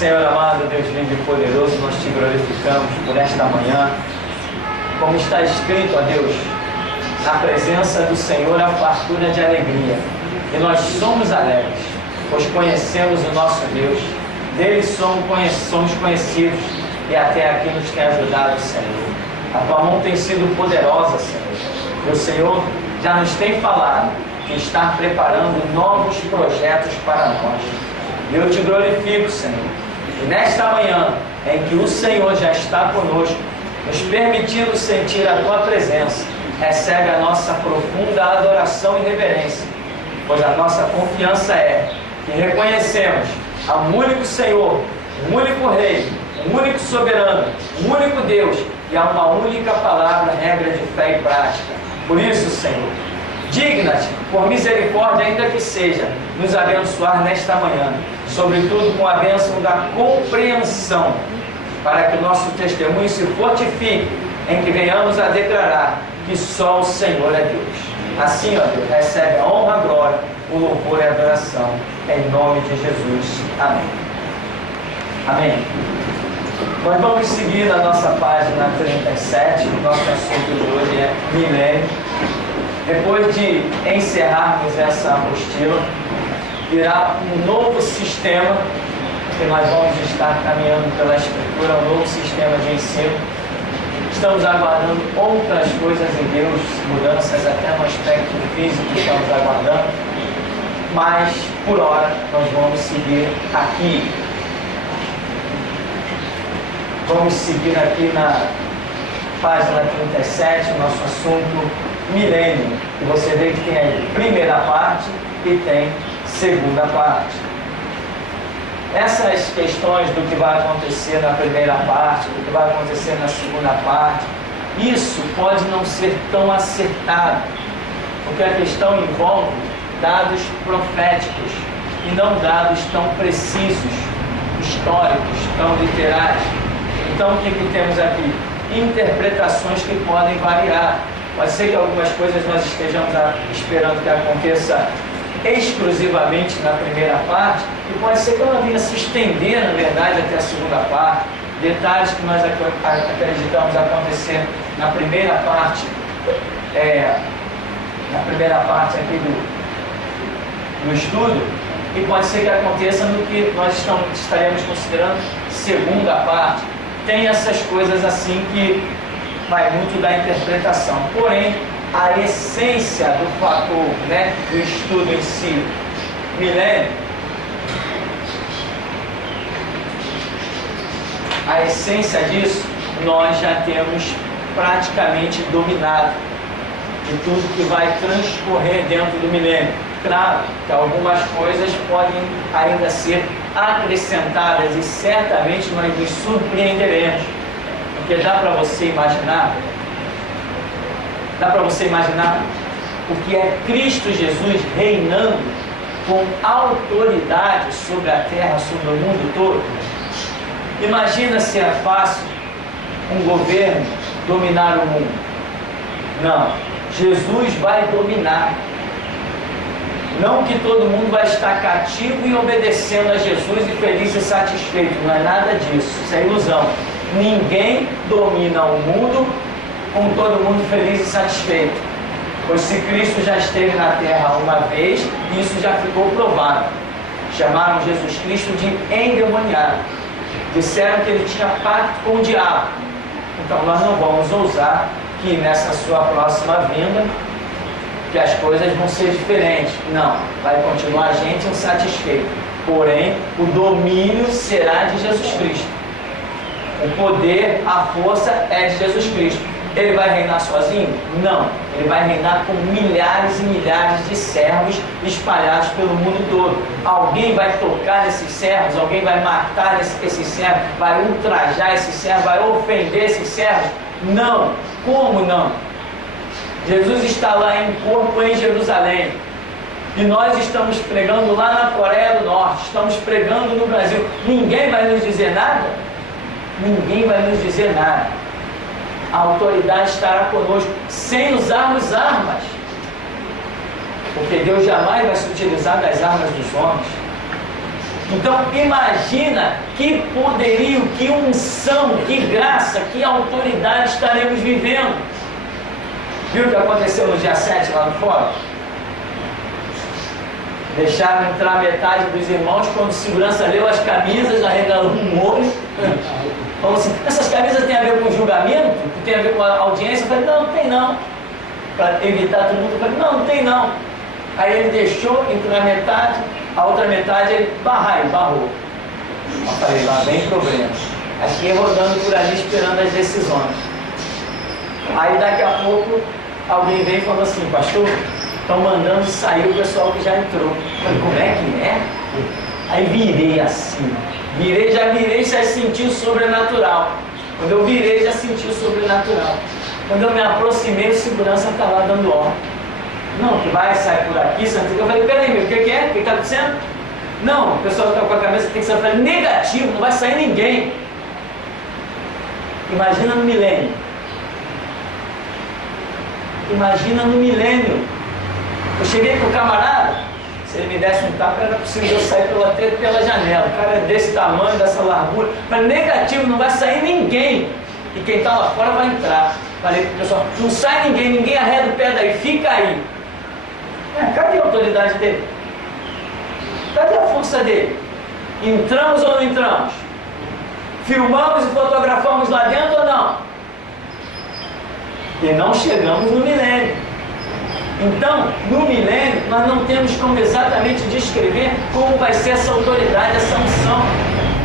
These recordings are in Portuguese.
Senhor amado, Deus lindo e poderoso, nós te glorificamos por esta manhã. Como está escrito, ó Deus, na presença do Senhor há fartura de alegria. E nós somos alegres, pois conhecemos o nosso Deus. Dele somos conhecidos e até aqui nos tem ajudado, Senhor. A tua mão tem sido poderosa, Senhor. E o Senhor já nos tem falado que está preparando novos projetos para nós. E eu te glorifico, Senhor. E nesta manhã, em que o Senhor já está conosco, nos permitindo sentir a tua presença, recebe a nossa profunda adoração e reverência, pois a nossa confiança é que reconhecemos a um único Senhor, um único Rei, um único soberano, um único Deus, e há uma única palavra, regra de fé e prática. Por isso, Senhor, digna-te, por misericórdia ainda que seja, nos abençoar nesta manhã, sobretudo com a bênção da compreensão, para que o nosso testemunho se fortifique, em que venhamos a declarar que só o Senhor é Deus. Assim, ó Deus, recebe a honra, a glória, o louvor e a adoração, em nome de Jesus. Amém. Amém. Nós vamos seguir na nossa página 37, o nosso assunto de hoje é milênio. Depois de encerrarmos essa apostila, virá um novo sistema que nós vamos estar caminhando pela Escritura, um novo sistema de ensino. Estamos aguardando outras coisas em Deus, mudanças até no aspecto físico, estamos aguardando, mas por hora nós vamos seguir aqui. Vamos seguir aqui na página 37, o nosso assunto milênio. E você vê que tem aí primeira parte e tem segunda parte. Essas questões do que vai acontecer na primeira parte, do que vai acontecer na segunda parte, isso pode não ser tão acertado, porque a questão envolve dados proféticos e não dados tão precisos, históricos, tão literais. Então, o que temos aqui? Interpretações que podem variar. Pode ser que algumas coisas nós estejamos esperando que aconteça exclusivamente na primeira parte, e pode ser que ela venha se estender, na verdade, até a segunda parte. Detalhes que nós acreditamos acontecer na primeira parte, aqui do estudo, e pode ser que aconteça no que nós estaremos considerando segunda parte. Tem essas coisas assim que vai muito da interpretação. Porém, a essência do fator, do estudo em si, milênio, a essência disso, nós já temos praticamente dominado de tudo que vai transcorrer dentro do milênio. Claro que algumas coisas podem ainda ser acrescentadas e certamente nós nos surpreenderemos, porque dá para você imaginar o que é Cristo Jesus reinando com autoridade sobre a terra, sobre o mundo todo. Imagina se é fácil um governo dominar o mundo. Não, Jesus vai dominar. Não que todo mundo vai estar cativo e obedecendo a Jesus e feliz e satisfeito. Não é nada disso, isso é ilusão. Ninguém domina o mundo com todo mundo feliz e satisfeito. Pois se Cristo já esteve na terra uma vez, isso já ficou provado. Chamaram Jesus Cristo de endemoniado. Disseram que ele tinha pacto com o diabo. Então nós não vamos ousar que nessa sua próxima vinda que as coisas vão ser diferentes. Não, vai continuar a gente insatisfeito. Porém, o domínio será de Jesus Cristo. O poder, a força é de Jesus Cristo. Ele vai reinar sozinho? Não. Ele vai reinar com milhares e milhares de servos espalhados pelo mundo todo. Alguém vai tocar nesses servos, alguém vai matar esses servos, vai ultrajar esses servos, vai ofender esses servos? Não. Como não? Jesus está lá em corpo em Jerusalém. E nós estamos pregando lá na Coreia do Norte, estamos pregando no Brasil. Ninguém vai nos dizer nada? Ninguém vai nos dizer nada. A autoridade estará conosco sem usarmos armas. Porque Deus jamais vai se utilizar das armas dos homens. Então imagina que poderio, que unção, que graça, que autoridade estaremos vivendo. Viu o que aconteceu no dia 7 lá no fórum? Deixaram entrar metade dos irmãos, quando o segurança leu as camisas, arregalou um olho. Falou assim, essas camisas têm a ver com julgamento? Tem a ver com a audiência? Eu falei, não, não tem não. Para evitar todo mundo, eu falei, não, não tem não. Aí ele deixou, entrou na metade, a outra metade ele barrou. Eu falei, lá vem problema. Aí fiquei rodando por ali esperando as decisões. Aí daqui a pouco alguém veio e falou assim, pastor, estão mandando sair o pessoal que já entrou. Eu falei, como é que é? Aí virei assim. Já senti o sobrenatural. Quando eu virei, já senti o sobrenatural. Quando eu me aproximei, o segurança está lá dando ordem. Não, que vai sair por aqui. Eu falei, peraí, meu, o que é? O que está acontecendo? Não, o pessoal está com a cabeça tem que sair. Eu falei, negativo, não vai sair ninguém. Imagina no milênio. Imagina no milênio. Eu cheguei pro camarada, se ele me desse um tapa, era possível eu sair pela janela. O cara é desse tamanho, dessa largura. Mas negativo, não vai sair ninguém. E quem está lá fora vai entrar. Falei pro pessoal, não sai ninguém arreda o pé daí, fica aí. Cadê a autoridade dele? Cadê a força dele? Entramos ou não entramos? Filmamos e fotografamos lá dentro ou não? E não chegamos no milênio. Então, no milênio, nós não temos como exatamente descrever como vai ser essa autoridade, essa unção.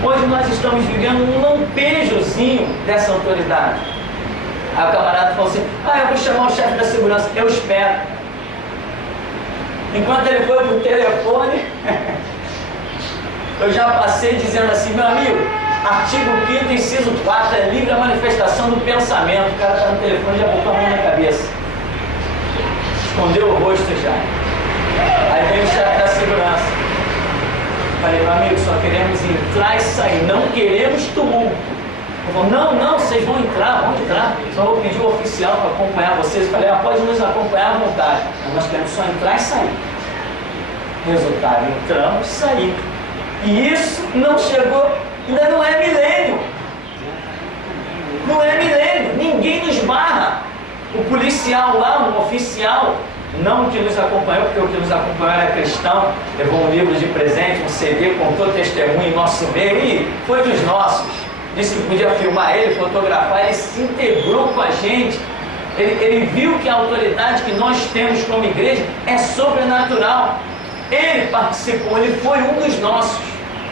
Hoje nós estamos vivendo um lampejozinho dessa autoridade. Aí o camarada falou assim, eu vou chamar o chefe da segurança. Eu espero. Enquanto ele foi para o telefone, eu já passei dizendo assim, meu amigo, artigo 5º, inciso 4, é livre a manifestação do pensamento. O cara está no telefone e já botou a mão na cabeça. Escondeu o rosto já. Aí veio o chefe da segurança. Falei, meu amigo, só queremos entrar e sair, não queremos tumulto. Ele falou, não, vocês vão entrar. Só vou pedir o oficial para acompanhar vocês. Falei, pode nos acompanhar à vontade. Mas nós queremos só entrar e sair. Resultado, entramos e saímos. E isso não chegou, ainda não é milênio. Não é milênio, ninguém nos barra. O policial lá, o oficial, não que nos acompanhou, porque o que nos acompanhou era cristão, levou um livro de presente, um CD, contou testemunho em nosso meio e foi dos nossos. Disse que podia filmar ele, fotografar, ele se integrou com a gente. Ele viu que a autoridade que nós temos como igreja é sobrenatural. Ele participou, ele foi um dos nossos.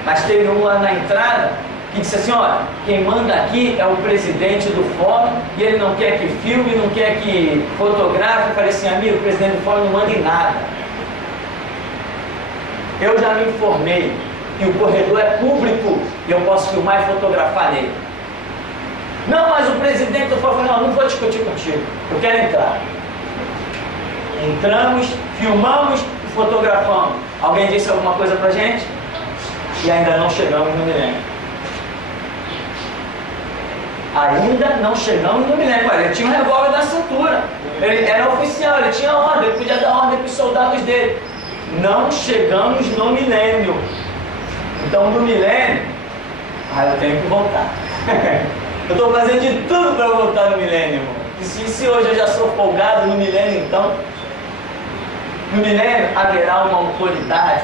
Mas teve um lá na entrada que disse assim, olha, quem manda aqui é o presidente do fórum e ele não quer que filme, não quer que fotografe. Eu falei assim, amigo, o presidente do fórum não manda em nada. Eu já me informei que o corredor é público e eu posso filmar e fotografar nele. Não, mas o presidente do fórum falou, não vou discutir contigo, eu quero entrar. Entramos, filmamos e fotografamos. Alguém disse alguma coisa pra gente? E ainda não chegamos no milênio. Ainda não chegamos no milênio. Ele tinha um revólver na cintura. Ele era oficial, ele tinha ordem, ele podia dar ordem para os soldados dele. Não chegamos no milênio. Então no milênio, eu tenho que voltar. Eu estou fazendo de tudo para voltar no milênio, irmão. E se hoje eu já sou folgado no milênio, então, no milênio haverá uma autoridade,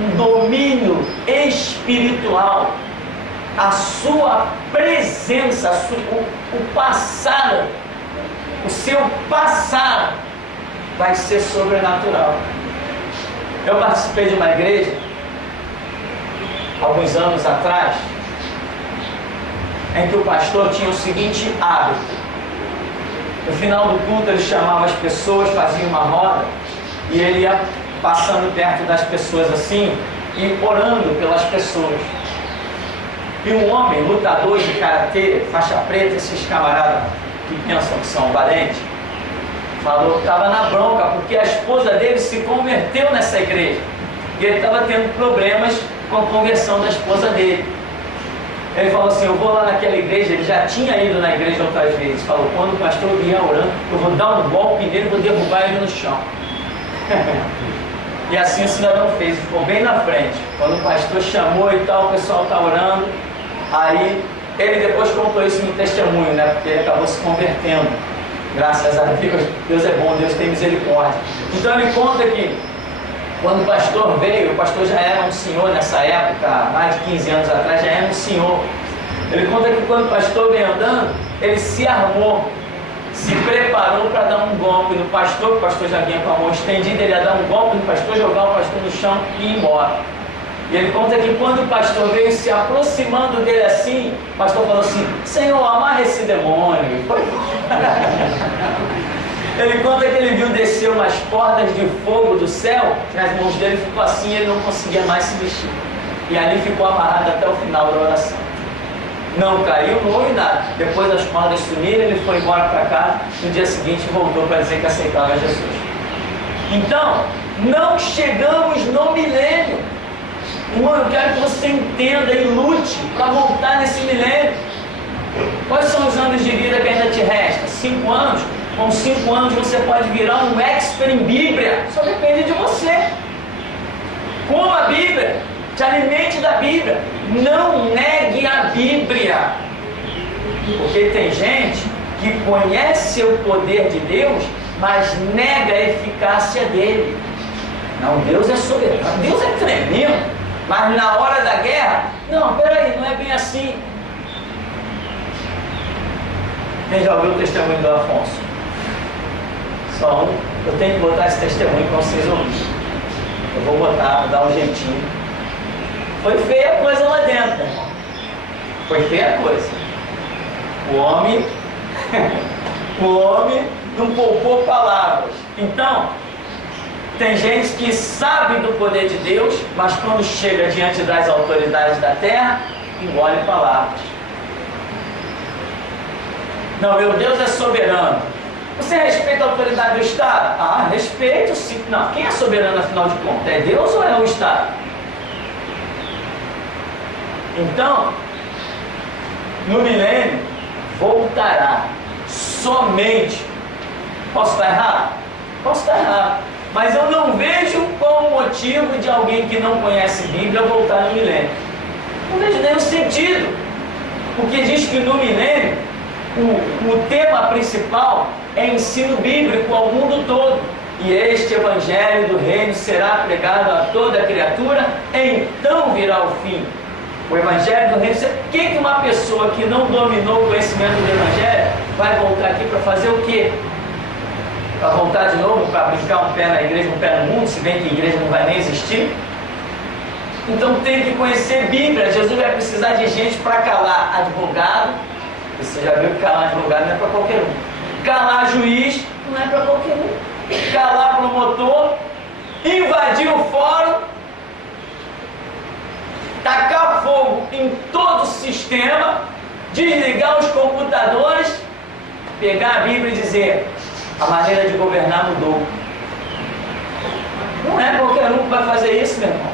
um domínio espiritual. A sua presença, o passado, o seu passado vai ser sobrenatural. Eu participei de uma igreja alguns anos atrás, em que o pastor tinha o seguinte hábito: no final do culto ele chamava as pessoas, fazia uma roda e ele ia passando perto das pessoas assim e orando pelas pessoas. E um homem, lutador de karatê, faixa preta, esses camaradas que pensam que são valentes, falou que estava na bronca porque a esposa dele se converteu nessa igreja e ele estava tendo problemas com a conversão da esposa dele. Ele falou assim: eu vou lá naquela igreja. Ele já tinha ido na igreja outras vezes. Falou: quando o pastor vier orando, eu vou dar um golpe nele, vou derrubar ele no chão. E assim o cidadão fez, ficou bem na frente. Quando o pastor chamou e tal, o pessoal está orando. Aí ele depois contou isso no testemunho, né? Porque ele acabou se convertendo. Graças a Deus. Deus é bom, Deus tem misericórdia. Então ele conta que quando o pastor veio, o pastor já era um senhor nessa época, mais de 15 anos atrás, já era um senhor. Ele conta que quando o pastor veio andando, ele se armou, se preparou para dar um golpe no pastor, o pastor já vinha com a mão estendida, ele ia dar um golpe no pastor, jogar o pastor no chão e ir embora. E ele conta que quando o pastor veio se aproximando dele assim, o pastor falou assim: Senhor, amarra esse demônio. E foi. Ele conta que ele viu descer umas cordas de fogo do céu, nas mãos dele ficou assim, ele não conseguia mais se mexer. E ali ficou amarrado até o final da oração. Não caiu, não houve nada. Depois as cordas sumiram, ele foi embora para casa. No dia seguinte voltou para dizer que aceitava Jesus. Então, não chegamos no milênio. Irmão, eu quero que você entenda e lute para voltar nesse milênio. Quais são os anos de vida que ainda te resta? 5 anos? Com 5 anos você pode virar um expert em Bíblia. Só depende de você. Coma a Bíblia. Te alimente da Bíblia. Não negue a Bíblia. Porque tem gente que conhece o poder de Deus, mas nega a eficácia dele. Não, Deus é soberano. Deus é tremendo. Mas na hora da guerra, não, peraí, não é bem assim. Quem já ouviu o testemunho do Afonso? Só um. Eu tenho que botar esse testemunho para vocês ouvirem. Eu vou botar, vou dar um jeitinho. Foi feia a coisa lá dentro, irmão. Foi feia a coisa. O homem não poupou palavras. Então, tem gente que sabe do poder de Deus, mas quando chega diante das autoridades da terra, engole palavras. Não, meu Deus é soberano. Você respeita a autoridade do Estado? Ah, respeito sim. Não, quem é soberano afinal de contas? É Deus ou é o Estado? Então, no milênio, voltará somente. Posso estar errado? Posso estar errado. Mas eu não vejo qual o motivo de alguém que não conhece Bíblia voltar no milênio. Não vejo nenhum sentido. Porque diz que no milênio, o tema principal é ensino bíblico ao mundo todo. E este evangelho do reino será pregado a toda criatura, então virá o fim. O evangelho do reino. O que uma pessoa que não dominou o conhecimento do evangelho vai voltar aqui para fazer o quê? Para voltar de novo, para brincar um pé na igreja, um pé no mundo, se bem que a igreja não vai nem existir? Então tem que conhecer Bíblia. Jesus vai precisar de gente para calar advogado. Você já viu que calar advogado não é para qualquer um. Calar juiz não é para qualquer um. Calar promotor, invadir o fórum, tacar fogo em todo o sistema, desligar os computadores, pegar a Bíblia e dizer: a maneira de governar mudou. Não é qualquer um que vai fazer isso, meu irmão.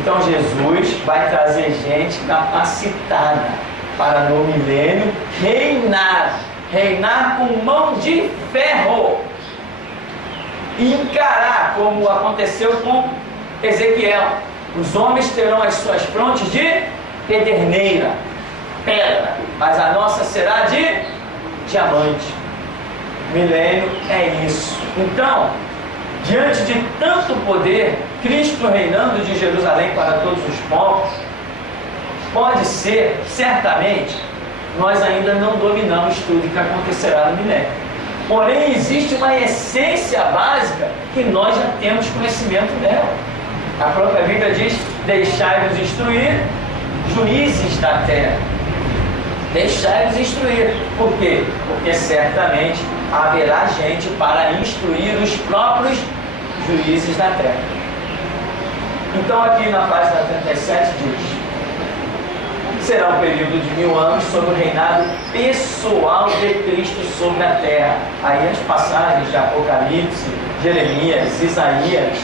Então Jesus vai trazer gente capacitada para no milênio reinar com mão de ferro e encarar, como aconteceu com Ezequiel. Os homens terão as suas frontes de pederneira, pedra, mas a nossa será de diamante. Milênio é isso. Então, diante de tanto poder, Cristo reinando de Jerusalém para todos os povos, pode ser, certamente, nós ainda não dominamos tudo que acontecerá no milênio. Porém, existe uma essência básica que nós já temos conhecimento dela. A própria Bíblia diz: deixai-vos instruir, juízes da terra. Deixai-vos instruir. Por quê? Porque certamente haverá gente para instruir os próprios juízes da terra. Então aqui na página 37 diz: será um período de 1000 anos sob o reinado pessoal de Cristo sobre a terra. Aí as passagens de Apocalipse, Jeremias, Isaías,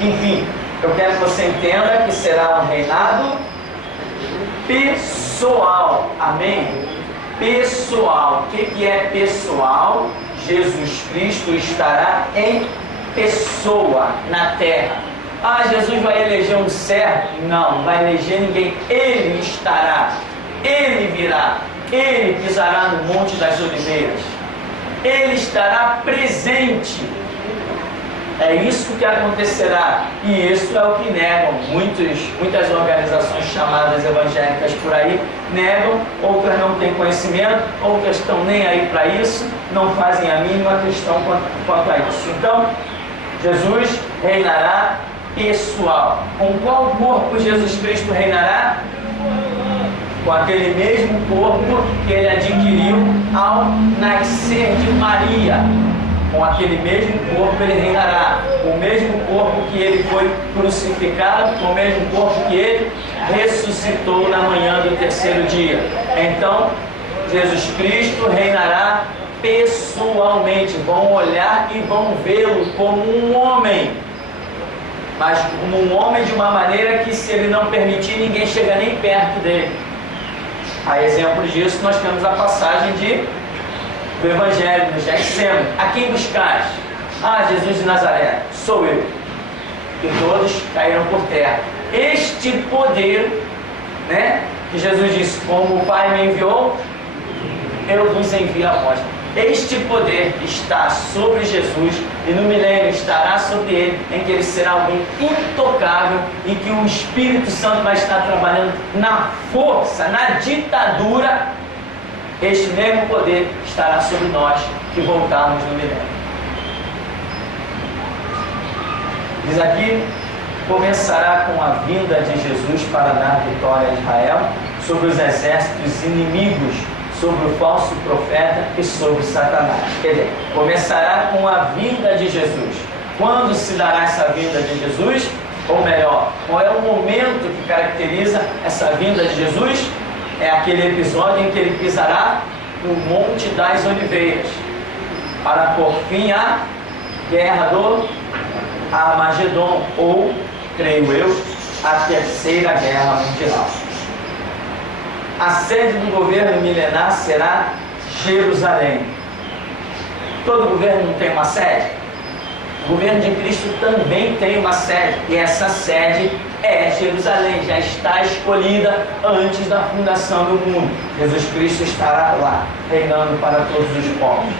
enfim, eu quero que você entenda que será um reinado pessoal. Amém? Pessoal. O que é pessoal? Jesus Cristo estará em pessoa na terra. Ah, Jesus vai eleger um servo? Não, não vai eleger ninguém. Ele estará, ele virá, ele pisará no Monte das Oliveiras. Ele estará presente. É isso que acontecerá. E isso é o que negam muitas organizações chamadas evangélicas por aí. Negam, outras não têm conhecimento, outras estão nem aí para isso, não fazem a mínima questão quanto a isso. Então, Jesus reinará pessoal. Com qual corpo Jesus Cristo reinará? Com aquele mesmo corpo que ele adquiriu ao nascer de Maria. Com aquele mesmo corpo ele reinará. Com o mesmo corpo que ele foi crucificado, com o mesmo corpo que ele ressuscitou na manhã do terceiro dia. Então, Jesus Cristo reinará pessoalmente. Vão olhar e vão vê-lo como um homem. Mas como um homem de uma maneira que, se ele não permitir, ninguém chega nem perto dele. A exemplo disso, nós temos a passagem do Evangelho, no Getsemane. A quem buscais? Ah, Jesus de Nazaré, sou eu. E todos caíram por terra. Este poder, que Jesus disse, como o Pai me enviou, eu vos envio a vós. Este poder está sobre Jesus e no milênio estará sobre ele, em que ele será alguém intocável e que o Espírito Santo vai estar trabalhando na força, na ditadura. Este mesmo poder estará sobre nós que voltarmos no milênio. Diz aqui, começará com a vinda de Jesus para dar vitória a Israel sobre os exércitos inimigos, sobre o falso profeta e sobre Satanás. Quer dizer, começará com a vinda de Jesus. Quando se dará essa vinda de Jesus? Ou melhor, qual é o momento que caracteriza essa vinda de Jesus? É aquele episódio em que ele pisará no Monte das Oliveiras, para pôr fim à guerra do Armagedon, ou, creio eu, a terceira guerra mundial. A sede do governo milenar será Jerusalém. Todo governo não tem uma sede? O governo de Cristo também tem uma sede, e essa sede é Jerusalém, já está escolhida antes da fundação do mundo. Jesus Cristo estará lá, reinando para todos os povos.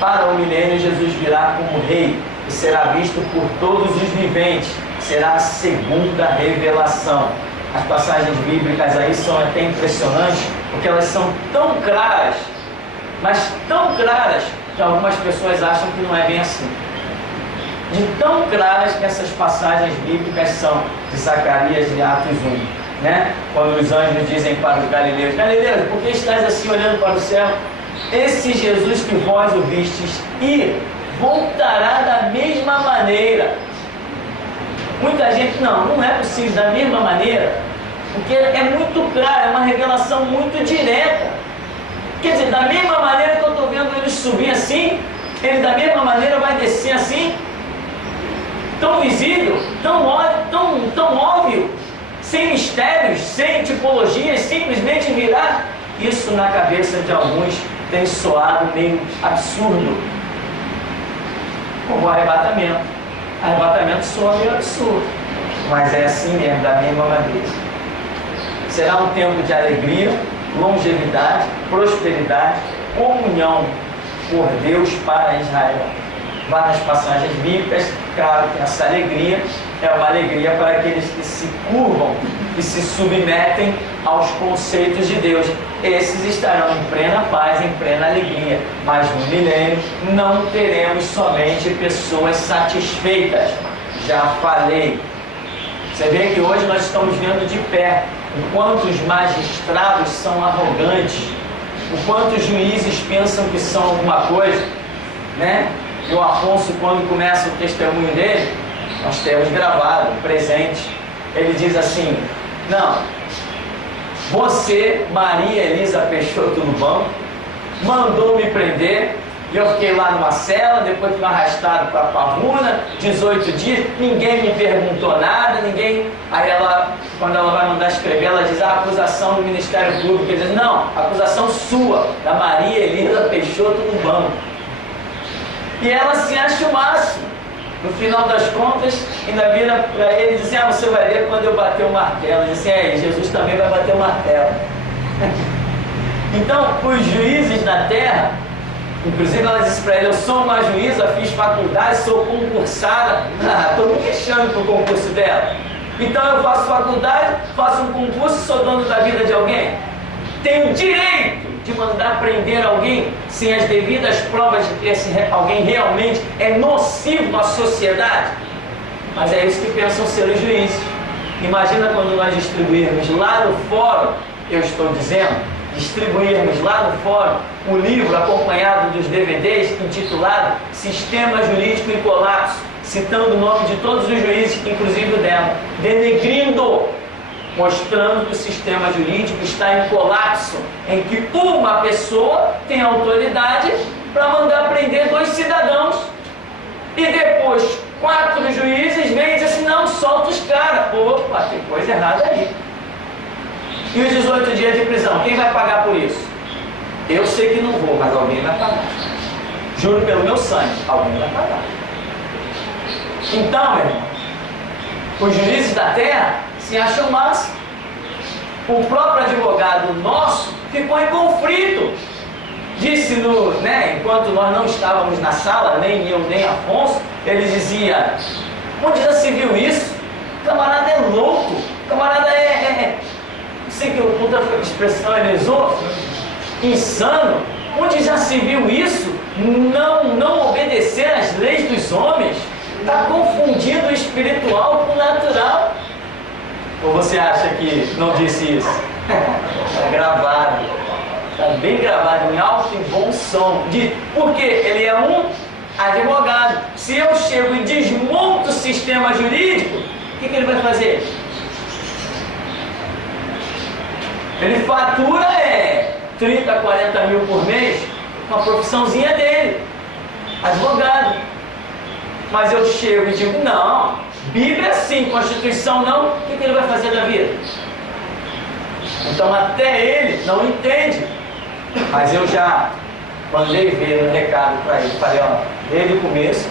Para o milênio, Jesus virá como rei e será visto por todos os viventes. Será a segunda revelação. As passagens bíblicas aí são até impressionantes, porque elas são tão claras, mas tão claras, que algumas pessoas acham que não é bem assim. De tão claras que essas passagens bíblicas são, de Zacarias de Atos 1, quando os anjos dizem para os galileus: Galileus, por que estáis assim olhando para o céu? Esse Jesus que vós o vistes ir, voltará da mesma maneira. Muita gente, não é possível, da mesma maneira, porque é muito claro, é uma revelação muito direta. Quer dizer, da mesma maneira que eu estou vendo ele subir assim, ele da mesma maneira vai descer assim, tão visível, tão óbvio, sem mistérios, sem tipologias, simplesmente virá. Isso na cabeça de alguns tem soado meio absurdo, como o arrebatamento. Arrebatamento soa meio absurdo, mas é assim mesmo, da mesma maneira. Será um tempo de alegria, longevidade, prosperidade, comunhão por Deus para Israel. Várias passagens bíblicas, claro que essa alegria é uma alegria para aqueles que se curvam e se submetem aos conceitos de Deus. Esses estarão em plena paz, em plena alegria. Mas no milênio não teremos somente pessoas satisfeitas. Já falei. Você vê que hoje nós estamos vendo de perto o quanto os magistrados são arrogantes, o quanto os juízes pensam que são alguma coisa, E o Afonso, quando começa o testemunho dele, nós temos gravado, presente, ele diz assim: não, você, Maria Elisa Peixoto Lubão, mandou me prender, e eu fiquei lá numa cela, depois fui arrastado para a Pavuna, 18 dias, ninguém me perguntou nada, ninguém... Aí ela, quando ela vai mandar escrever, ela diz: a acusação do Ministério Público. Ele diz: não, a acusação sua, da Maria Elisa Peixoto Lubão. E ela se acha o máximo. No final das contas, ainda vira para ele e diz assim: você vai ver quando eu bater o martelo. Ele diz assim: Jesus também vai bater o martelo. Então, os juízes da terra, inclusive ela disse para ele: eu sou uma juíza, fiz faculdade, sou concursada. Estou me queixando pro concurso dela. Então eu faço faculdade, faço um concurso e sou dono da vida de alguém. Tenho direito de mandar prender alguém sem as devidas provas de que esse alguém realmente é nocivo à sociedade. Mas é isso que pensam ser os juízes. Imagina quando nós distribuirmos lá no fórum, eu estou dizendo, distribuirmos lá no fórum o livro acompanhado dos DVDs intitulado Sistema Jurídico em Colapso, citando o nome de todos os juízes, inclusive o dela, denegrindo, mostrando que o sistema jurídico está em colapso, em que uma pessoa tem autoridade para mandar prender 2 cidadãos e depois 4 juízes vêm e dizem assim: não, solta os caras. Opa, tem coisa errada aí. E os 18 dias de prisão, quem vai pagar por isso? Eu sei que não vou, mas alguém vai pagar. Juro pelo meu sangue, alguém vai pagar. Então, meu irmão, os juízes da terra se acham máximo. O próprio advogado nosso ficou em conflito. Disse enquanto nós não estávamos na sala, nem eu nem Afonso, ele dizia: onde já se viu isso? O camarada é louco, o camarada não sei que outra expressão ele usou, insano. Onde já se viu isso? Não obedecer às leis dos homens? Está confundindo o espiritual com o natural. Ou você acha que não disse isso? Está gravado. Está bem gravado, em alto e bom som. Porque ele é um advogado. Se eu chego e desmonto o sistema jurídico, o que ele vai fazer? Ele fatura 30, 40 mil por mês com a profissãozinha dele, advogado. Mas eu chego e digo: não, Bíblia sim, Constituição não. O que ele vai fazer da vida? Então até ele não entende. Mas eu já mandei ver no recado para ele. Falei: desde o começo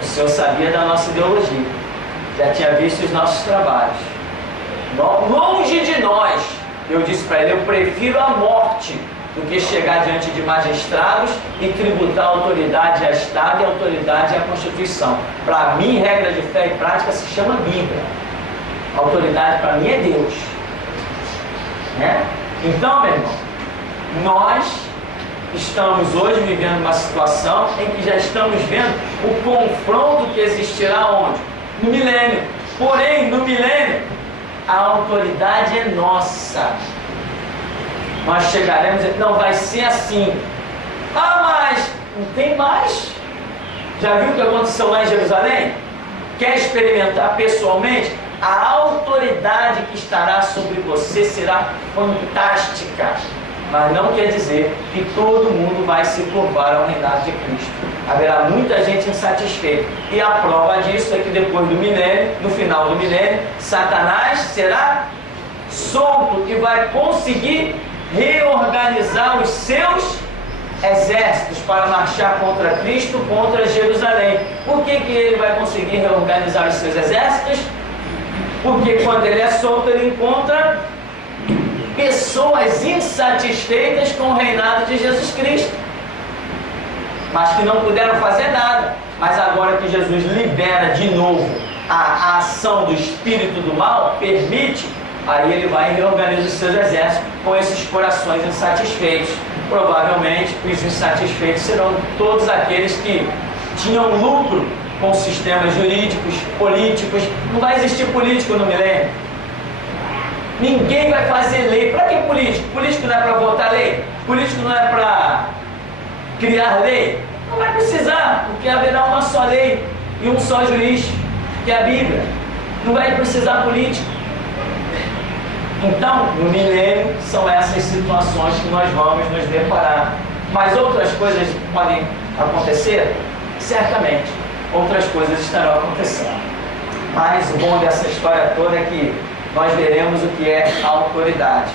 o senhor sabia da nossa ideologia, já tinha visto os nossos trabalhos. Longe de nós, eu disse para ele, eu prefiro a morte do que chegar diante de magistrados e tributar autoridade a Estado e autoridade à Constituição. Para mim, regra de fé e prática se chama Bíblia. A autoridade para mim é Deus. Então, meu irmão, nós estamos hoje vivendo uma situação em que já estamos vendo o confronto que existirá onde? No milênio. Porém, no milênio, a autoridade é nossa. Nós chegaremos e não vai ser assim. Mas não tem mais. Já viu o que aconteceu lá em Jerusalém? Quer experimentar pessoalmente? A autoridade que estará sobre você será fantástica. Mas não quer dizer que todo mundo vai se curvar ao reinado de Cristo. Haverá muita gente insatisfeita. E a prova disso é que depois do milênio, no final do milênio, Satanás será solto e vai conseguir reorganizar os seus exércitos para marchar contra Cristo, contra Jerusalém. Por que ele vai conseguir reorganizar os seus exércitos? Porque quando ele é solto, ele encontra pessoas insatisfeitas com o reinado de Jesus Cristo, mas que não puderam fazer nada. Mas agora que Jesus libera de novo a ação do espírito do mal, permite, aí ele vai e reorganiza os seus exércitos com esses corações insatisfeitos. Provavelmente os insatisfeitos serão todos aqueles que tinham lucro com sistemas jurídicos, políticos. Não vai existir político no milênio. Ninguém vai fazer lei. Para que político? Político não é para votar lei? Político não é para criar lei? Não vai precisar, porque haverá uma só lei e um só juiz, que é a Bíblia. Não vai precisar político. Então, no milênio, são essas situações que nós vamos nos deparar. Mas outras coisas podem acontecer? Certamente, outras coisas estarão acontecendo. Mas o bom dessa história toda é que nós veremos o que é a autoridade.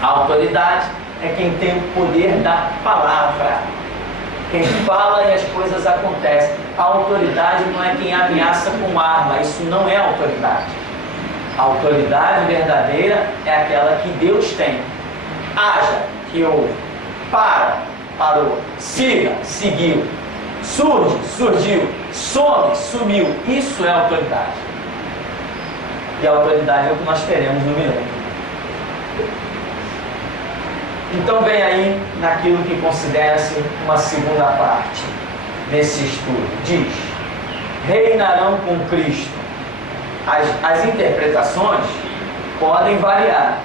A autoridade é quem tem o poder da palavra. Quem fala e as coisas acontecem. A autoridade não é quem ameaça com arma, isso não é autoridade. A autoridade verdadeira é aquela que Deus tem. Haja, que houve. Parou. Siga, seguiu. Surge, surgiu. Some, sumiu. Isso é autoridade. E a autoridade é o que nós teremos no milênio. Então vem aí naquilo que considera-se uma segunda parte desse estudo. Diz: reinarão com Cristo. As interpretações podem variar.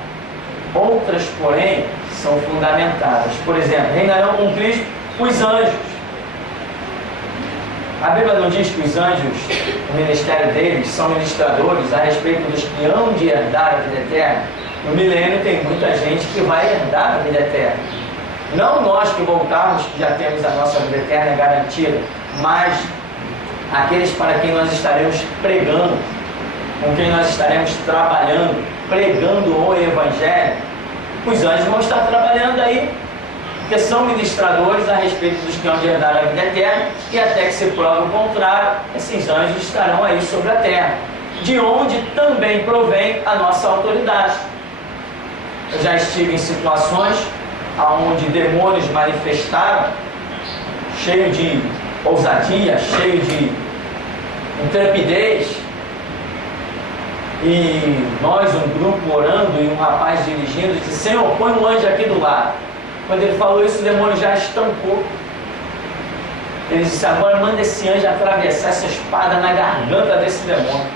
Outras, porém, são fundamentadas. Por exemplo, reinarão com Cristo os anjos. A Bíblia não diz que os anjos, o ministério deles, são ministradores a respeito dos que hão de herdar a vida eterna? No milênio tem muita gente que vai herdar a vida eterna. Não nós que voltarmos, que já temos a nossa vida eterna garantida, mas aqueles para quem nós estaremos pregando, com quem nós estaremos trabalhando, pregando o Evangelho. Os anjos vão estar trabalhando aí, porque são ministradores a respeito dos que hão de herdar a vida eterna, e até que se prove o contrário, esses anjos estarão aí sobre a terra, de onde também provém a nossa autoridade. Eu já estive em situações onde demônios manifestaram, cheio de ousadia, cheio de intrepidez, e nós, um grupo orando e um rapaz dirigindo, disse: Senhor, põe um anjo aqui do lado. Quando ele falou isso, o demônio já estancou. Ele disse: agora manda esse anjo atravessar essa espada na garganta desse demônio.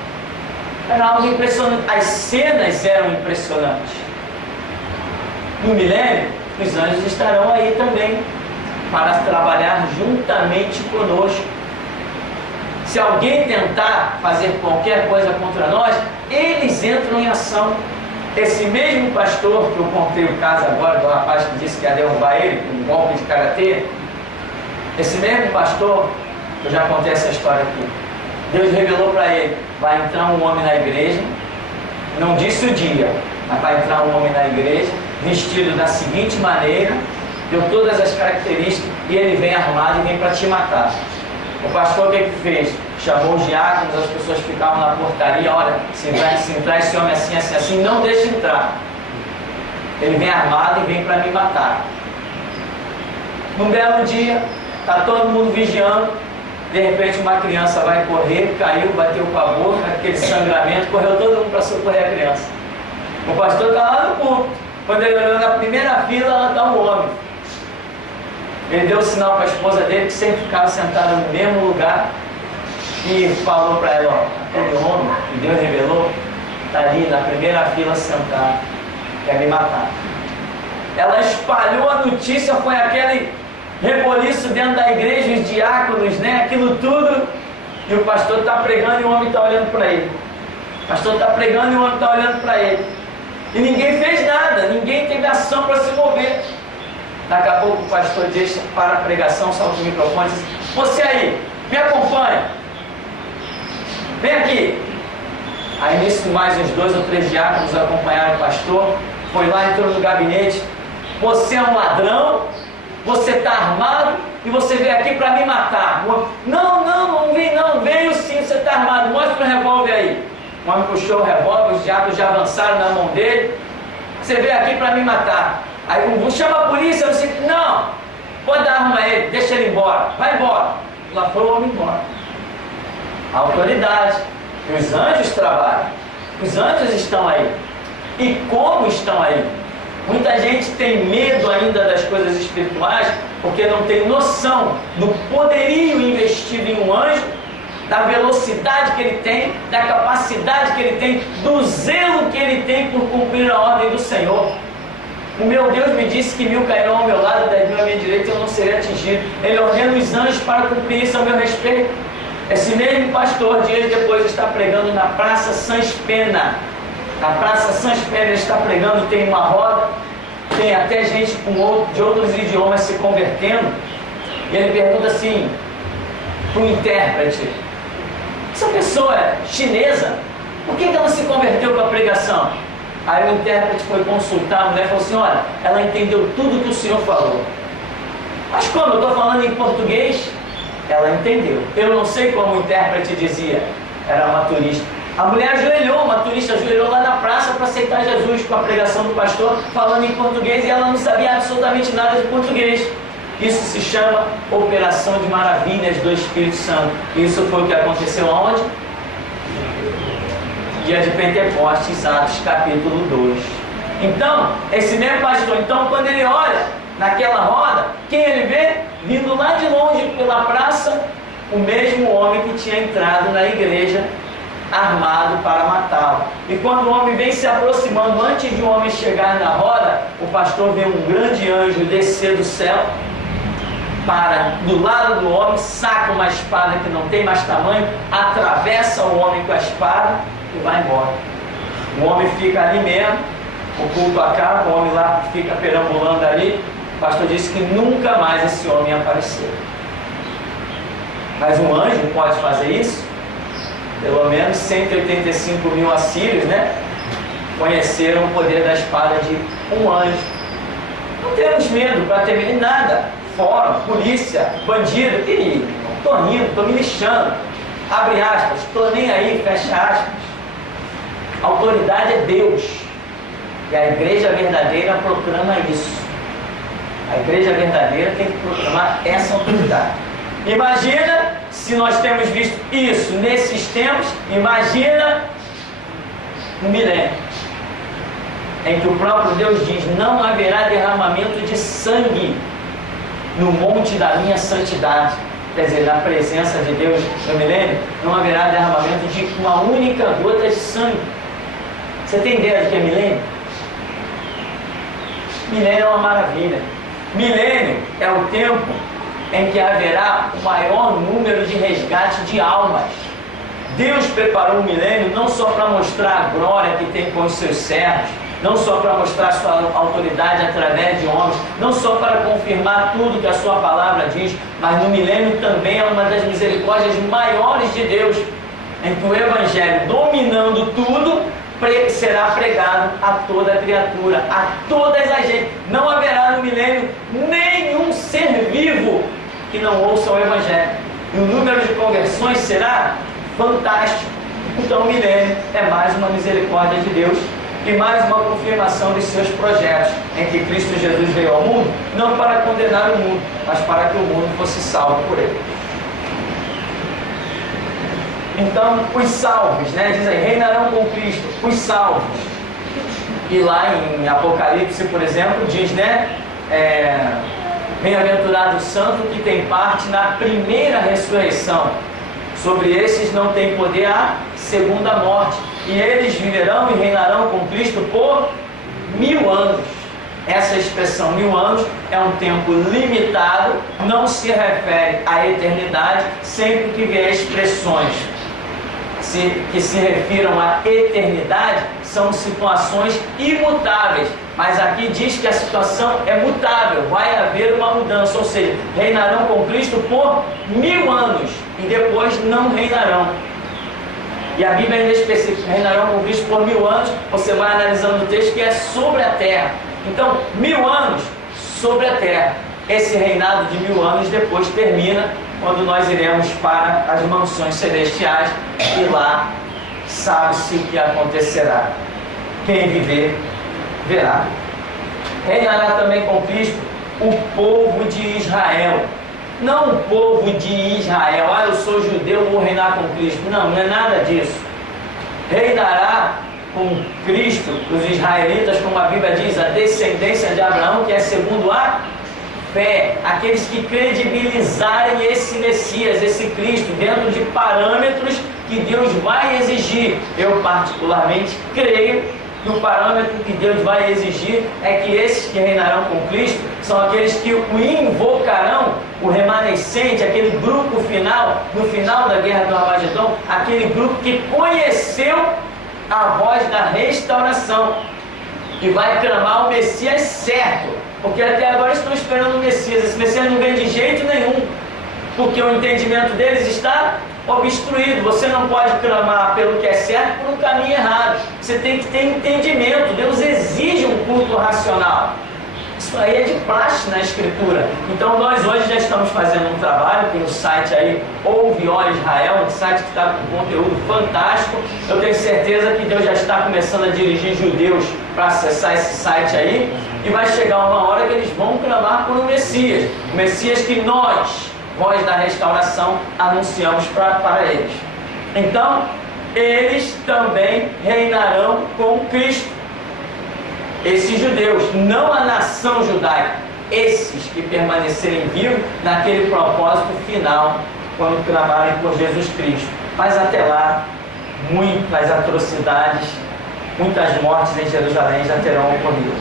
Era algo impressionante. As cenas eram impressionantes. No milênio, os anjos estarão aí também para trabalhar juntamente conosco. Se alguém tentar fazer qualquer coisa contra nós, eles entram em ação. Esse mesmo pastor que eu contei o caso agora do rapaz que disse que ia derrubar ele com um golpe de karatê, esse mesmo pastor, eu já contei essa história aqui, Deus revelou para ele: vai entrar um homem na igreja, não disse o dia, mas vai entrar um homem na igreja, vestido da seguinte maneira, deu todas as características, e ele vem armado e vem para te matar. O pastor o que fez? Chamou os diáconos, as pessoas ficavam na portaria: olha, se entrar esse homem assim, assim, assim, não deixe entrar. Ele vem armado e vem para me matar. Num belo dia, está todo mundo vigiando, de repente uma criança vai correr, caiu, bateu com a boca, aquele sangramento, correu todo mundo para socorrer a criança. O pastor está lá no púlpito. Quando ele olhou na primeira fila, lá está um homem. Ele deu sinal para a esposa dele, que sempre ficava sentada no mesmo lugar, e falou para ela: ó, aquele homem que Deus revelou está ali na primeira fila sentado, quer me matar. Ela espalhou a notícia, foi aquele reboliço dentro da igreja, os diáconos, né, aquilo tudo, e o pastor está pregando e o homem está olhando para ele. O pastor está pregando e o homem está olhando para ele. E ninguém fez nada, ninguém teve ação para se mover. Daqui a pouco o pastor deixa para a pregação, salta o microfone e diz: você aí, me acompanha, vem aqui. Aí nisso mais uns 2 ou 3 diáconos acompanharam o pastor. Foi lá, entrou no gabinete: você é um ladrão, você está armado e você veio aqui para me matar. Não vem não, veio sim, você está armado, mostra o revólver aí. O homem puxou o revólver, os diáconos já avançaram na mão dele: você veio aqui para me matar. Aí chama a polícia, você, não, pode dar arma a ele, deixa ele embora, vai embora. Lá foi o homem embora. A autoridade, os anjos trabalham, os anjos estão aí. E como estão aí? Muita gente tem medo ainda das coisas espirituais, porque não tem noção do poderio investido em um anjo, da velocidade que ele tem, da capacidade que ele tem, do zelo que ele tem por cumprir a ordem do Senhor. O meu Deus me disse que 1000 cairão ao meu lado, 10.000 à minha direita, e eu não serei atingido. Ele ordena os anjos para cumprir isso ao meu respeito. Esse mesmo pastor, dias depois, está pregando na Praça Sans Pena. Na Praça Sans Pena ele está pregando, tem uma roda, tem até gente de outros idiomas se convertendo. E ele pergunta assim para o intérprete: essa pessoa é chinesa, por que ela se converteu para a pregação? Aí o intérprete foi consultar a mulher e falou assim: olha, ela entendeu tudo que o senhor falou. Mas como eu estou falando em português, ela entendeu. Eu não sei como o intérprete dizia, era uma turista. A mulher ajoelhou, uma turista ajoelhou lá na praça para aceitar Jesus com a pregação do pastor, falando em português, e ela não sabia absolutamente nada de português. Isso se chama Operação de Maravilhas do Espírito Santo. Isso foi o que aconteceu aonde? Dia de Pentecostes, Atos capítulo 2. Então, esse mesmo pastor, então quando ele olha naquela roda, quem ele vê? Vindo lá de longe pela praça, o mesmo homem que tinha entrado na igreja armado para matá-lo. E quando o homem vem se aproximando, antes de o homem chegar na roda, o pastor vê um grande anjo descer do céu, para do lado do homem, saca uma espada que não tem mais tamanho, atravessa o homem com a espada e vai embora. O homem fica ali mesmo, o culto acaba, o homem lá fica perambulando ali. O pastor disse que nunca mais esse homem apareceu. Mas um anjo pode fazer isso? Pelo menos 185 mil assírios, né, conheceram o poder da espada de um anjo. Não temos medo para temer nada. Fora, polícia, bandido, e estou rindo, estou me lixando. Abre aspas, estou nem aí, fecha aspas. A autoridade é Deus. E a igreja verdadeira proclama isso. A igreja verdadeira tem que proclamar essa autoridade. Imagina se nós temos visto isso nesses tempos, imagina no milênio, em que o próprio Deus diz: não haverá derramamento de sangue no monte da minha santidade. Quer dizer, na presença de Deus no milênio, não haverá derramamento de uma única gota de sangue. Você tem ideia do que é milênio? Milênio é uma maravilha. Milênio é o tempo em que haverá o maior número de resgate de almas. Deus preparou o milênio não só para mostrar a glória que tem com os seus servos, não só para mostrar a sua autoridade através de homens, não só para confirmar tudo que a sua palavra diz, mas no milênio também é uma das misericórdias maiores de Deus, em que o Evangelho, dominando tudo, será pregado a toda a criatura, a todas as gente. Não haverá no milênio nenhum ser vivo que não ouça o Evangelho. E o número de conversões será fantástico. Então o milênio é mais uma misericórdia de Deus e mais uma confirmação dos seus projetos, em que Cristo Jesus veio ao mundo, não para condenar o mundo, mas para que o mundo fosse salvo por ele. Então, os salvos, né, diz aí, reinarão com Cristo, os salvos. E lá em Apocalipse, por exemplo, diz, né, bem-aventurado o santo que tem parte na primeira ressurreição. Sobre esses não tem poder a segunda morte. E eles viverão e reinarão com Cristo por 1000 anos. Essa expressão 1000 anos é um tempo limitado, não se refere à eternidade, sempre que vier expressões que se refiram à eternidade, são situações imutáveis. Mas aqui diz que a situação é mutável, vai haver uma mudança, ou seja, reinarão com Cristo por 1000 anos e depois não reinarão. E a Bíblia ainda especifica, reinarão com Cristo por 1000 anos, você vai analisando o texto que é sobre a terra. Então, 1000 anos sobre a terra. Esse reinado de 1000 anos depois termina quando nós iremos para as mansões celestiais e lá sabe-se o que acontecerá. Quem viver, verá. Reinará também com Cristo o povo de Israel. Não o povo de Israel, eu sou judeu, vou reinar com Cristo. Não, não é nada disso. Reinará com Cristo os israelitas, como a Bíblia diz, a descendência de Abraão, que é segundo a fé, aqueles que credibilizarem esse Messias, esse Cristo, dentro de parâmetros que Deus vai exigir. Eu particularmente creio que o parâmetro que Deus vai exigir é que esses que reinarão com Cristo são aqueles que o invocarão, o remanescente, aquele grupo final, no final da guerra do Armagedon, aquele grupo que conheceu a voz da restauração e vai clamar o Messias certo, porque até agora estão esperando o Messias. Esse Messias não vem de jeito nenhum, porque o entendimento deles está obstruído. Você não pode clamar pelo que é certo por um caminho errado. Você tem que ter entendimento. Deus exige um culto racional. Isso aí é de praxe na Escritura. Então nós hoje já estamos fazendo um trabalho, tem o site aí, Ouve Ó Israel, um site que está com conteúdo fantástico. Eu tenho certeza que Deus já está começando a dirigir judeus para acessar esse site aí, e vai chegar uma hora que eles vão clamar por um Messias. O Messias que nós, Voz da Restauração, anunciamos para eles. Então, eles também reinarão com Cristo. Esses judeus, não a nação judaica, esses que permanecerem vivos naquele propósito final, quando clamarem por Jesus Cristo. Mas até lá, muitas atrocidades, muitas mortes em Jerusalém já terão ocorrido.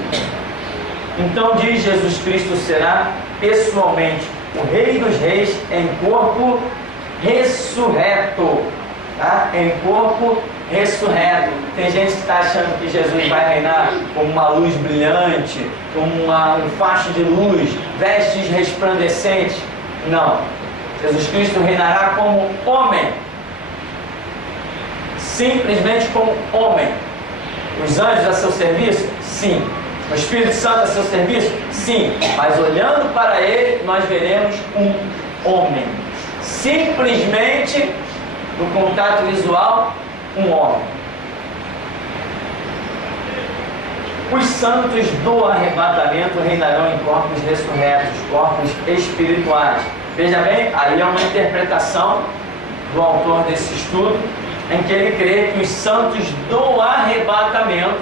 Então diz: Jesus Cristo será pessoalmente o Rei dos Reis em corpo ressurreto. Tá? Em corpo ressurreto. Tem gente que está achando que Jesus vai reinar como uma luz brilhante, como um facho de luz, vestes resplandecentes. Não. Jesus Cristo reinará como homem. Simplesmente como homem. Os anjos a seu serviço? Sim. O Espírito Santo a seu serviço? Sim. Mas olhando para ele, nós veremos um homem. Simplesmente, no contato visual, um homem. Os santos do arrebatamento reinarão em corpos ressurretos, corpos espirituais. Veja bem, aí é uma interpretação do autor desse estudo, em que ele crê que os santos do arrebatamento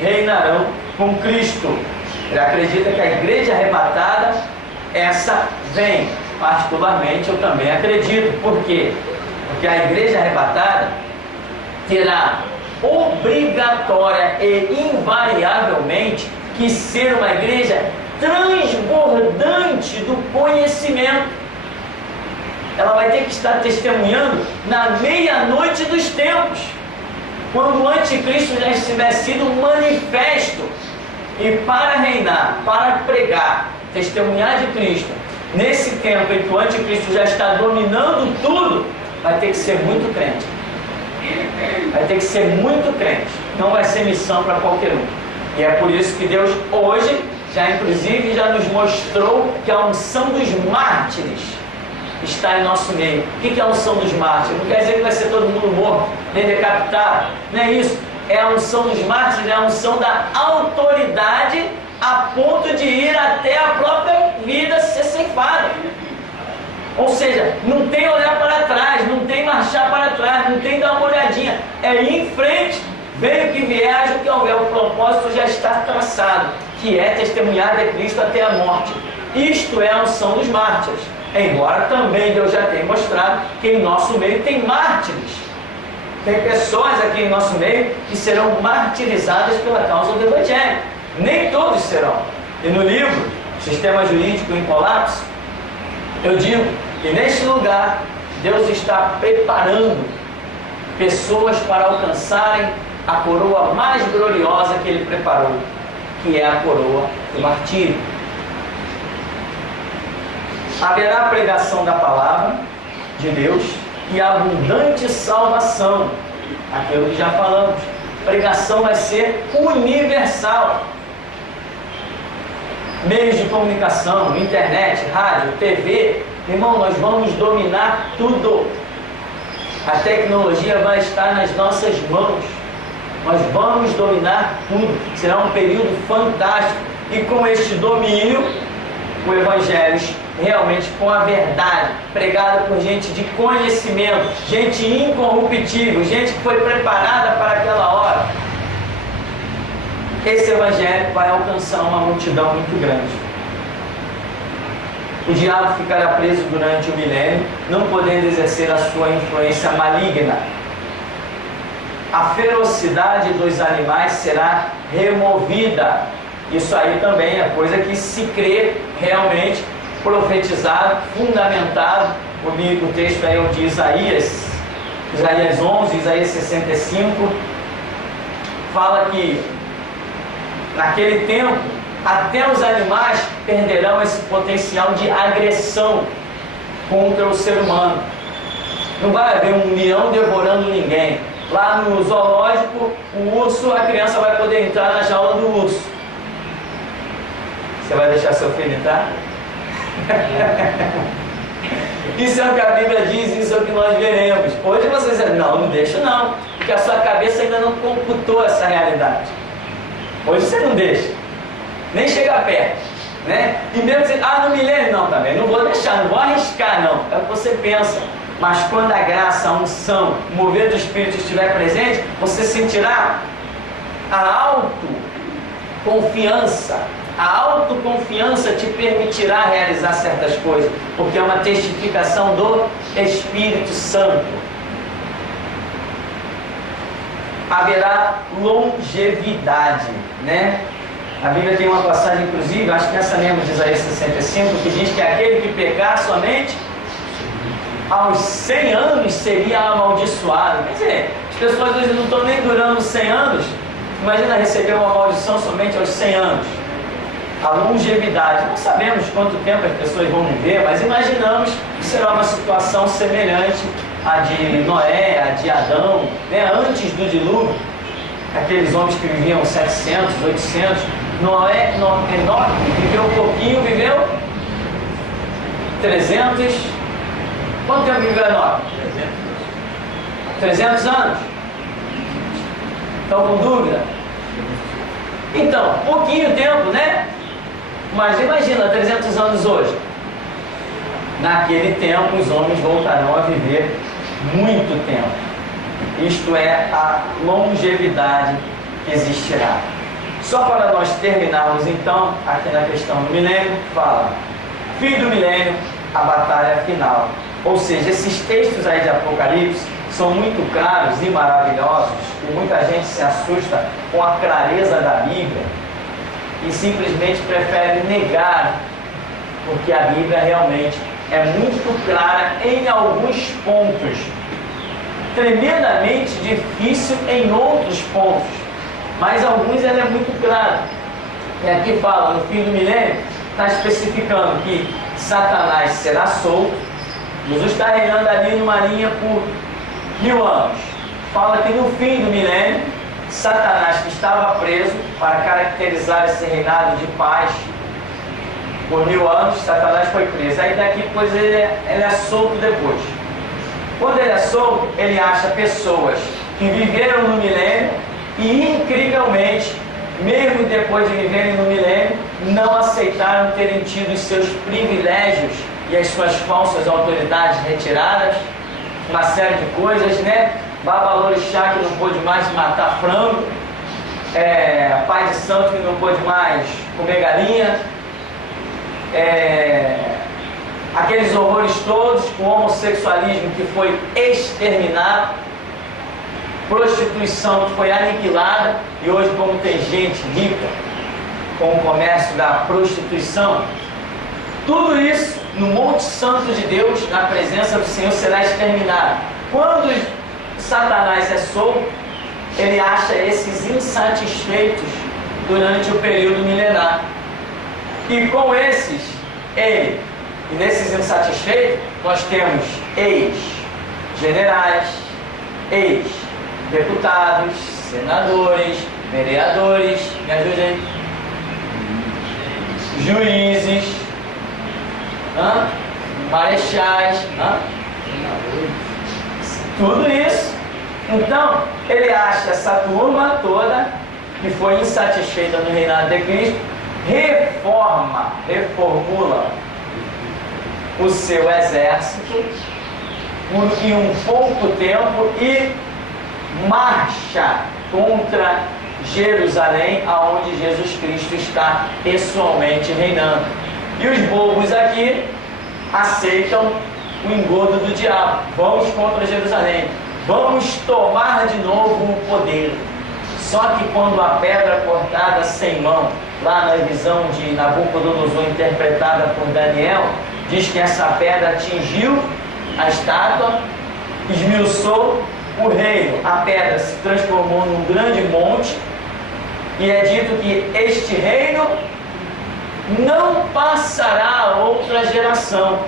reinarão com Cristo. Ele acredita que a igreja arrebatada, essa vem. Particularmente, eu também acredito. Por quê? Porque a igreja arrebatada terá obrigatória e invariavelmente que ser uma igreja transbordante do conhecimento. Ela vai ter que estar testemunhando na meia-noite dos tempos, quando o anticristo já estiver sido manifesto. E para reinar, para pregar, testemunhar de Cristo, nesse tempo em que o anticristo já está dominando tudo, vai ter que ser muito crente. Vai ter que ser muito crente. Não vai ser missão para qualquer um. E é por isso que Deus hoje, inclusive já nos mostrou que a unção dos mártires está em nosso meio. O que é a unção dos mártires? Não quer dizer que vai ser todo mundo morto, nem decapitado. Não é isso. É a unção dos mártires, é a unção da autoridade a ponto de ir até a própria vida ser ceifada. Ou seja, não tem olhar para trás, não tem marchar para trás, não tem dar uma olhadinha. É ir em frente, venha o que vier, haja o que houver. O propósito já está traçado, que é testemunhar de Cristo até a morte. Isto é a unção dos mártires. Embora também Deus já tenha mostrado que em nosso meio tem mártires. Tem pessoas aqui em nosso meio que serão martirizadas pela causa do Evangelho. Nem todos serão. E no livro Sistema Jurídico em Colapso, eu digo que neste lugar Deus está preparando pessoas para alcançarem a coroa mais gloriosa que Ele preparou, que é a coroa do martírio. Haverá pregação da palavra de Deus e abundante salvação. Aquilo que já falamos. Pregação vai ser universal. Meios de comunicação, internet, rádio, TV, irmão, nós vamos dominar tudo. A tecnologia vai estar nas nossas mãos. Nós vamos dominar tudo. Será um período fantástico. E com este domínio, o Evangelho realmente com a verdade, pregada por gente de conhecimento, gente incorruptível, gente que foi preparada para aquela hora. Esse Evangelho vai alcançar uma multidão muito grande. O diabo ficará preso durante o milênio, não podendo exercer a sua influência maligna. A ferocidade dos animais será removida. Isso aí também é coisa que se crê realmente, profetizado, fundamentado. O texto aí de Isaías 11, Isaías 65, fala que naquele tempo até os animais perderão esse potencial de agressão contra o ser humano. Não vai haver um leão devorando ninguém. Lá no zoológico, o urso, a criança vai poder entrar na jaula do urso. Você vai deixar seu filho entrar? Isso é o que a Bíblia diz, isso é o que nós veremos. Hoje você diz, não deixa não, porque a sua cabeça ainda não computou essa realidade. Hoje você não deixa, nem chega perto, né? E mesmo você, no milênio não também, não vou deixar, não vou arriscar não, é o que você pensa. Mas quando a graça, a unção, o mover do Espírito estiver presente, você sentirá a autoconfiança. A autoconfiança te permitirá realizar certas coisas, porque é uma testificação do Espírito Santo. Haverá longevidade, né? A Bíblia tem uma passagem, inclusive, acho que essa mesmo de Isaías 65, que diz que aquele que pecar somente aos 100 anos seria amaldiçoado. Quer dizer, as pessoas hoje não estão nem durando 100 anos. Imagina receber uma maldição somente aos 100 anos. A longevidade, não sabemos quanto tempo as pessoas vão viver, mas imaginamos que será uma situação semelhante à de Noé, à de Adão, né? Antes do dilúvio, aqueles homens que viviam 700, 800, Enoque viveu um pouquinho, viveu 300, quanto tempo viveu Enoque? 300 anos? Estão com dúvida? Então, pouquinho tempo, né? Mas imagina, 300 anos hoje. Naquele tempo, os homens voltarão a viver muito tempo. Isto é a longevidade que existirá. Só para nós terminarmos, então, aqui na questão do milênio, fala: fim do milênio, a batalha final. Ou seja, esses textos aí de Apocalipse são muito claros e maravilhosos, e muita gente se assusta com a clareza da Bíblia e simplesmente prefere negar, porque a Bíblia realmente é muito clara em alguns pontos, tremendamente difícil em outros pontos, mas alguns ela é muito clara. E aqui fala, no fim do milênio, está especificando que Satanás será solto. Jesus está reinando ali numa linha por 1000 anos. Fala que no fim do milênio, Satanás, que estava preso para caracterizar esse reinado de paz por 1000 anos, Satanás foi preso. Aí daqui depois ele é solto depois. Quando ele é solto, ele acha pessoas que viveram no milênio e, incrivelmente, mesmo depois de viverem no milênio, não aceitaram terem tido os seus privilégios e as suas falsas autoridades retiradas, uma série de coisas, né? Babalorixá que não pôde mais matar frango, pai de santo que não pôde mais comer galinha, aqueles horrores todos, o homossexualismo que foi exterminado, prostituição que foi aniquilada, e hoje, como tem gente rica com o comércio da prostituição, tudo isso no Monte Santo de Deus, na presença do Senhor, será exterminado. Quando Satanás é solto, ele acha esses insatisfeitos durante o período milenar. E com esses, e nesses insatisfeitos, nós temos ex-generais, ex-deputados, senadores, vereadores, me ajudem, juízes, marechais, tudo isso. Então, ele acha essa turma toda que foi insatisfeita no reinado de Cristo, reformula o seu exército em um pouco tempo e marcha contra Jerusalém, aonde Jesus Cristo está pessoalmente reinando. E os bobos aqui aceitam o engodo do diabo. Vamos contra Jerusalém. Vamos tomar de novo o poder. Só que quando a pedra cortada sem mão, lá na visão de Nabucodonosor, interpretada por Daniel, diz que essa pedra atingiu a estátua, esmiuçou o reino. A pedra se transformou num grande monte, e é dito que este reino não passará a outra geração.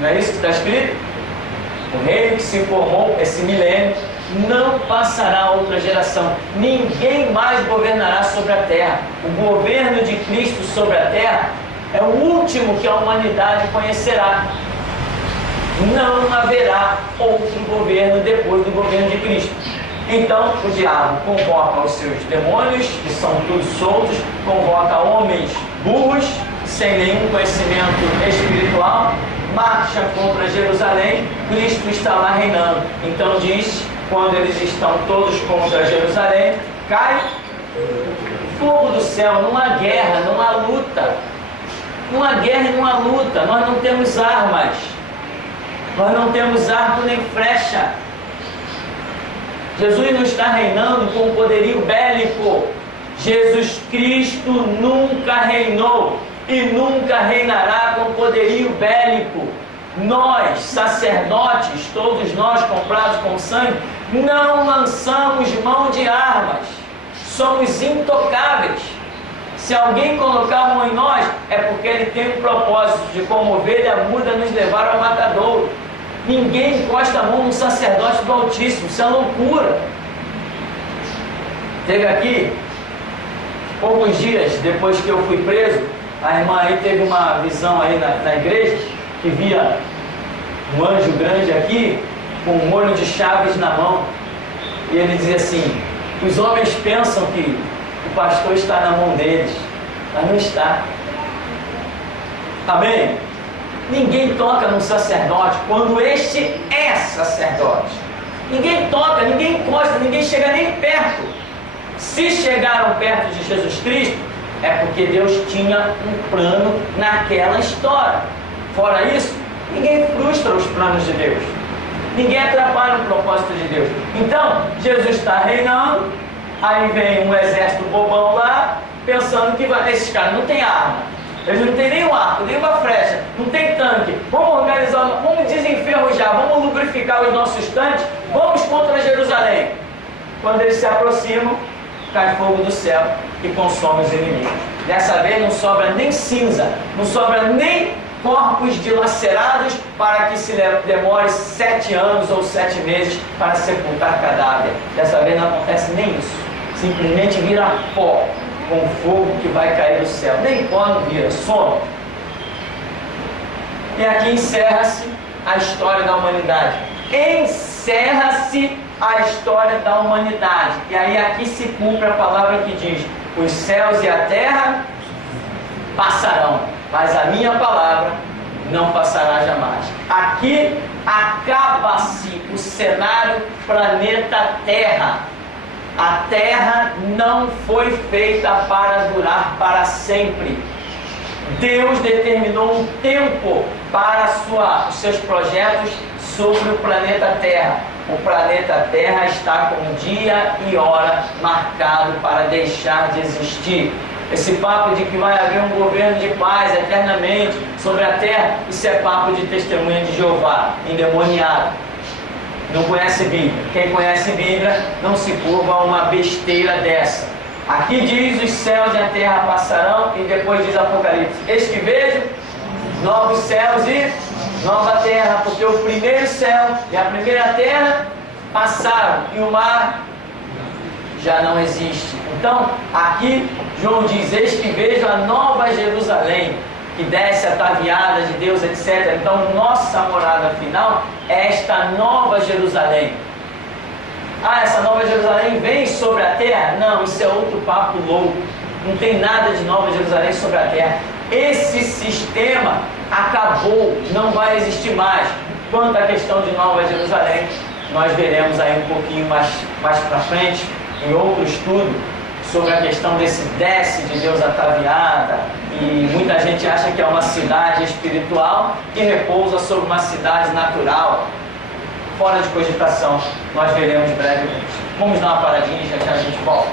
Não é isso que está escrito? O reino que se formou, esse milênio, não passará a outra geração. Ninguém mais governará sobre a terra. O governo de Cristo sobre a terra é o último que a humanidade conhecerá. Não haverá outro governo depois do governo de Cristo. Então o diabo convoca os seus demônios, que são todos soltos, convoca homens burros, sem nenhum conhecimento espiritual, marcha contra Jerusalém. Cristo está lá reinando. Então diz, quando eles estão todos contra Jerusalém, cai fogo do céu, numa guerra, numa luta. Numa guerra e numa luta. Nós não temos armas. Nós não temos arco nem flecha. Jesus não está reinando com poderio bélico. Jesus Cristo nunca reinou e nunca reinará com poderio bélico. Nós, sacerdotes, todos nós comprados com sangue, não lançamos mão de armas. Somos intocáveis. Se alguém colocar a mão em nós, é porque ele tem o propósito de, como ovelha muda, nos levar ao matadouro. Ninguém encosta a mão no sacerdote do Altíssimo. Isso é loucura. Teve aqui, poucos dias depois que eu fui preso, a irmã aí teve uma visão aí na igreja, que via um anjo grande aqui, com um molho de chaves na mão. E ele dizia assim: os homens pensam que o pastor está na mão deles, mas não está. Amém? Ninguém toca num sacerdote quando este é sacerdote. Ninguém toca, ninguém encosta, ninguém chega nem perto. Se chegaram perto de Jesus Cristo, é porque Deus tinha um plano naquela história. Fora isso, ninguém frustra os planos de Deus. Ninguém atrapalha o propósito de Deus. Então, Jesus está reinando, aí vem um exército bobão lá, pensando que esses caras não têm arma. Eles não têm nenhum arco, nenhuma flecha, não tem tanque. Vamos organizar, vamos desenferrujar, vamos lubrificar os nossos tanques, vamos contra Jerusalém. Quando eles se aproximam, cai fogo do céu e consome os inimigos. Dessa vez não sobra nem cinza, não sobra nem corpos dilacerados para que se demore 7 anos ou 7 meses para sepultar cadáver. Dessa vez não acontece nem isso. Simplesmente vira pó, com fogo que vai cair do céu. Nem pó não vira, some. E aqui encerra-se a história da humanidade. Encerra-se a história da humanidade. E aí aqui se cumpre a palavra que diz: os céus e a terra passarão, mas a minha palavra não passará jamais. Aqui acaba-se o cenário planeta Terra. A Terra não foi feita para durar para sempre. Deus determinou um tempo para os seus projetos sobre o planeta Terra. O planeta Terra está com dia e hora marcado para deixar de existir. Esse papo de que vai haver um governo de paz eternamente sobre a Terra, isso é papo de testemunha de Jeová, endemoniado. Não conhece Bíblia. Quem conhece Bíblia não se curva a uma besteira dessa. Aqui diz: os céus e a terra passarão, e depois diz Apocalipse: eis que vejo novos céus e nova terra, porque o primeiro céu e a primeira terra passaram e o mar já não existe. Então aqui João diz: eis que vejo a nova Jerusalém, que desce ataviada de Deus, etc. Então nossa morada final é esta nova Jerusalém. Ah, essa nova Jerusalém vem sobre a terra? Não, isso é outro papo louco. Não tem nada de nova Jerusalém sobre a terra. Esse sistema acabou, não vai existir mais. Quanto à questão de nova Jerusalém, nós veremos aí um pouquinho mais para frente, em outro estudo, sobre a questão desse desce de Deus ataviada. E muita gente acha que é uma cidade espiritual que repousa sobre uma cidade natural. Fora de cogitação, nós veremos brevemente. Vamos dar uma paradinha e já a gente volta.